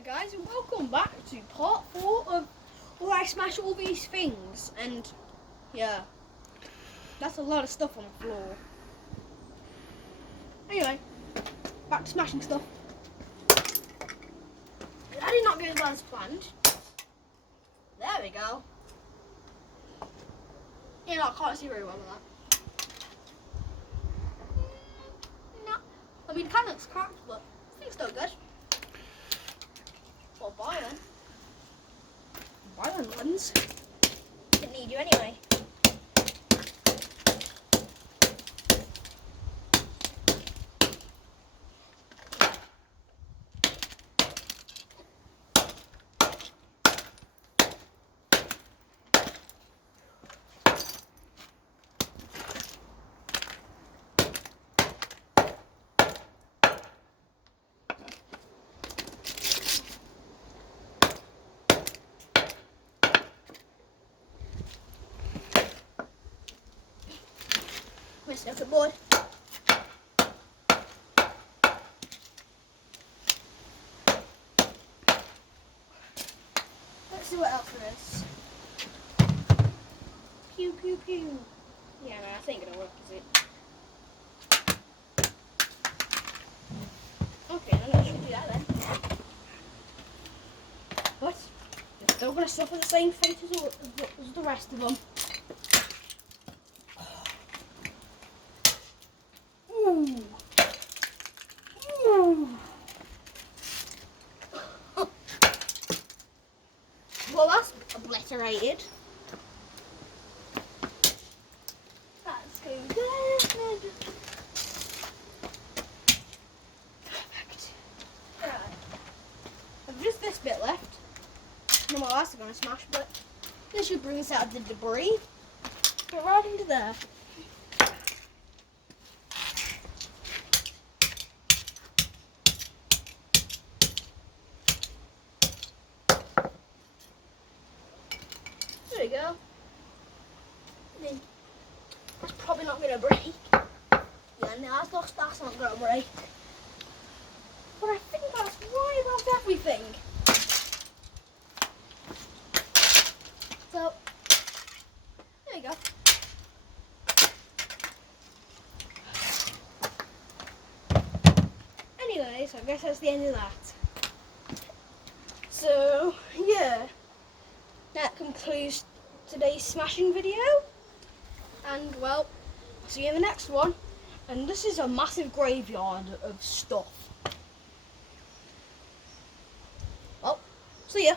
Hiya guys, and welcome back to part 4 of where I smash all these things. And yeah, that's a lot of stuff on the floor. Anyway, back to smashing stuff. I did not go as well as planned. There we go. Yeah, no, I can't see very well with that. No, I mean, it kind of looks cracked, but I think it's still good. Well, Byron. Byron lens. Didn't need you anyway. Mr. Boy. Let's see what else there is. Pew pew pew. Yeah, no, I think it'll work, is it? Okay, then I should do that then. But you're still gonna suffer the same fate as the rest of them. Well, that's obliterated. That's going good. Perfect. Right. I've just this bit left. No more that's going to smash, but this should bring us out of the debris. But right into there. There we go. I mean, that's probably not going to break. Yeah, no, that's not going to break. But I think that's right about everything. So, there you go. Anyway, so I guess that's the end of that. So, yeah. That concludes today's smashing video, and well, see you in the next one. And this is a massive graveyard of stuff. Well, see ya.